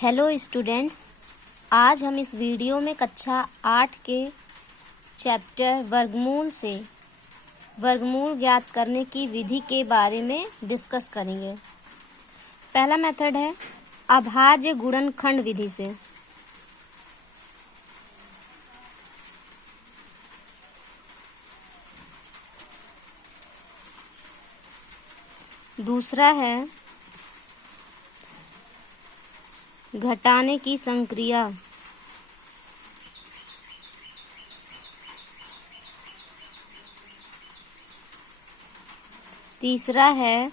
Hello students, आज हम इस वीडियो में कक्षा 8 के चैप्टर वर्गमूल से वर्गमूल ज्ञात करने की विधि के बारे में डिस्कस करेंगे। पहला मेथड है अभाज्य गुणनखंड विधि से। दूसरा है घटाने की संक्रिया। तीसरा है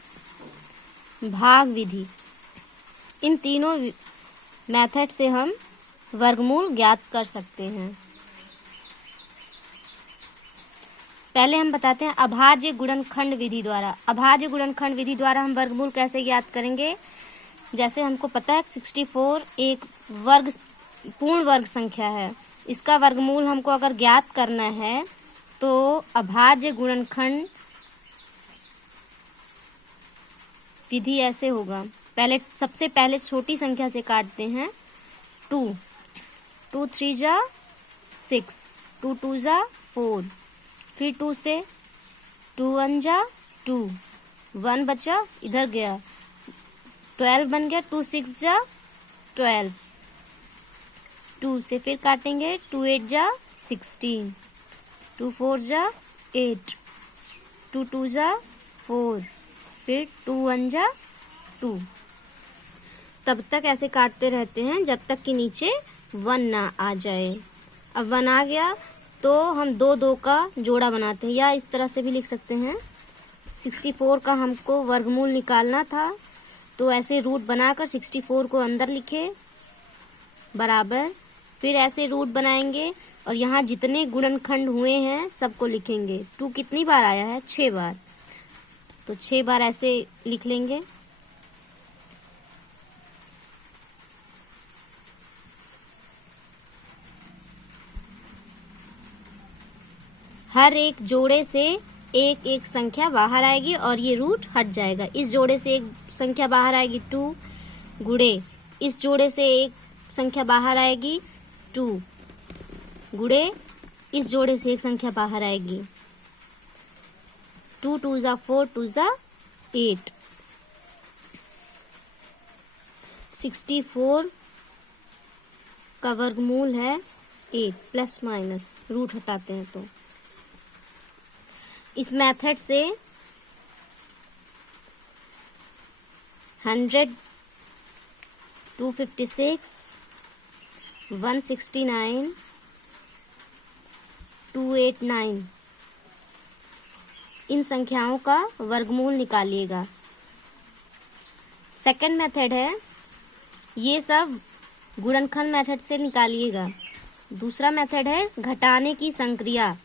भाग विधि। इन तीनों मेथड से हम वर्गमूल ज्ञात कर सकते हैं। पहले हम बताते हैं अभाज्य गुणनखंड विधि द्वारा। अभाज्य गुणनखंड विधि द्वारा हम वर्गमूल कैसे ज्ञात करेंगे। जैसे हमको पता है 64 एक पूर्ण वर्ग संख्या है। इसका वर्गमूल हमको अगर ज्ञात करना है तो अभाज्य गुणनखंड विधि ऐसे होगा। सबसे पहले छोटी संख्या से काटते हैं। 2 3 जा 6, 2 2 जा 4, फिर 2 से 2 1 जा 2, 1 बचा इधर गया, 12 बन गया, 2 6 जा 12, 2 से फिर काटेंगे, 2 8 जा 16, 2 4 जा 8, 2 2 जा 4, फिर 2 1 जा 2। तब तक ऐसे काटते रहते हैं जब तक कि नीचे 1 ना आ जाए। अब 1 आ गया तो हम 2 2 का जोड़ा बनाते हैं, या इस तरह से भी लिख सकते हैं। 64 का हमको वर्गमूल निकालना था तो ऐसे रूट बनाकर 64 को अंदर लिखे बराबर, फिर ऐसे रूट बनाएंगे और यहाँ जितने गुणनखंड हुए हैं सबको लिखेंगे। 2 कितनी बार आया है? 6 बार, तो 6 बार ऐसे लिख लेंगे। हर एक जोड़े से एक एक संख्या बाहर आएगी और ये रूट हट जाएगा। इस जोड़े से एक संख्या बाहर आएगी 2 गुणे इस जोड़े से एक संख्या बाहर आएगी 2 गुणे इस जोड़े से एक संख्या बाहर आएगी 2 2 जा 4, 2 जा 8। 64 का वर्गमूल है 8 प्लस माइनस, रूट हटाते हैं तो इस मेथड से 100, 256, 169, 289 इन संख्याओं का वर्गमूल निकालिएगा। सेकंड मेथड है, ये सब गुणनखंड मेथड से निकालिएगा। दूसरा मेथड है घटाने की संक्रिया।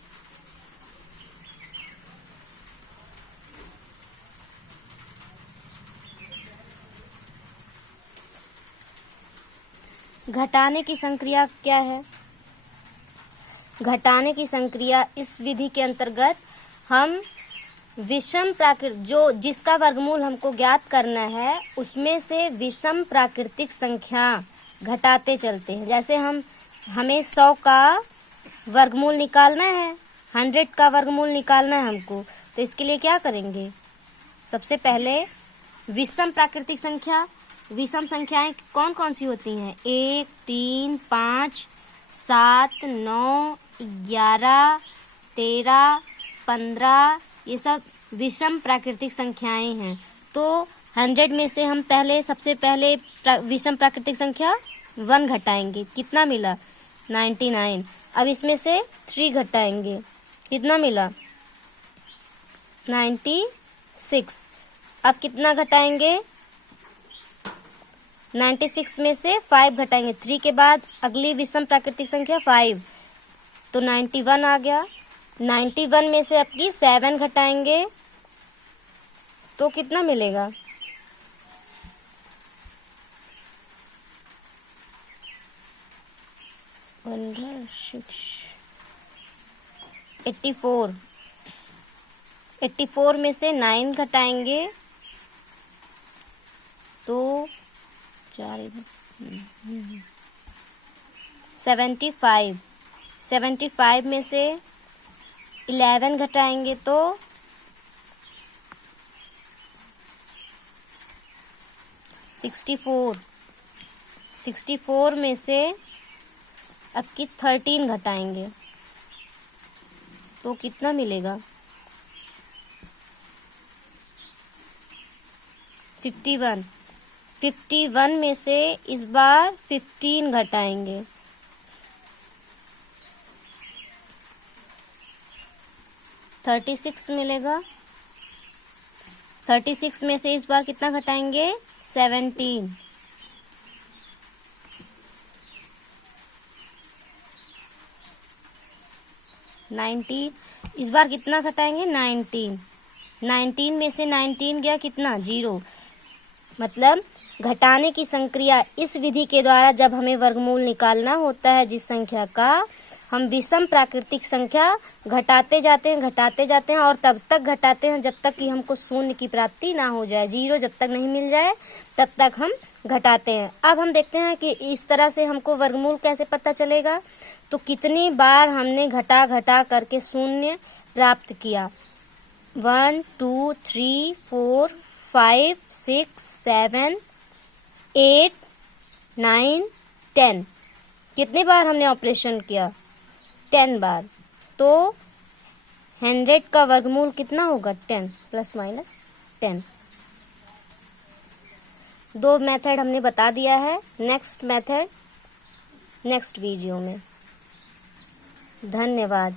घटाने की संक्रिया क्या है? घटाने की संक्रिया इस विधि के अंतर्गत हम विषम जिसका वर्गमूल हमको ज्ञात करना है उसमें से विषम प्राकृतिक संख्या घटाते चलते हैं। जैसे हमें 100 का वर्गमूल निकालना है, 100 का वर्गमूल निकालना है हमको, तो इसके लिए क्या करेंगे? सबसे पहले विषम प्राकृतिक संख्या। विषम संख्याएं कौन कौन सी होती हैं? 1 3 5 7 9 11 13 15, ये सब विषम प्राकृतिक संख्याएं हैं। तो 100 में से हम सबसे पहले विषम प्राकृतिक संख्या 1 घटाएंगे, कितना मिला? 99। अब इसमें से 3 घटाएंगे, कितना मिला? 96। अब कितना घटाएंगे? 96 में से 5 घटाएंगे, 3 के बाद अगली विषम प्राकृतिक संख्या 5, तो 91 आ गया। 91 में से आपकी 7 घटाएंगे तो कितना मिलेगा? 84। 84 में से 9 घटाएंगे तो 4 75, 75 में से 11 घटाएंगे तो 64, 64 में से अब की 13 घटाएंगे तो कितना मिलेगा? 51, 51 में से इस बार 15 घटाएंगे, 36 मिलेगा। 36 में से इस बार कितना घटाएंगे? 17, 19, इस बार कितना घटाएंगे? 19, 19 में से 19 गया कितना? 0। मतलब घटाने की संक्रिया इस विधि के द्वारा जब हमें वर्गमूल निकालना होता है जिस संख्या का, हम विषम प्राकृतिक संख्या घटाते जाते हैं और तब तक घटाते हैं जब तक कि हमको शून्य की प्राप्ति ना हो जाए। 0 जब तक नहीं मिल जाए तब तक हम घटाते हैं। अब हम देखते हैं कि इस तरह से हमको वर्गमूल कैसे पता चलेगा। तो कितनी बार हमने घटा करके शून्य प्राप्त किया? 1 2 3 4 5 6 7 8 9 10। कितनी बार हमने ऑपरेशन किया? 10 बार। तो 100 का वर्गमूल कितना होगा? 10 प्लस माइनस 10। 2 मेथड हमने बता दिया है। नेक्स्ट मेथड नेक्स्ट वीडियो में। धन्यवाद।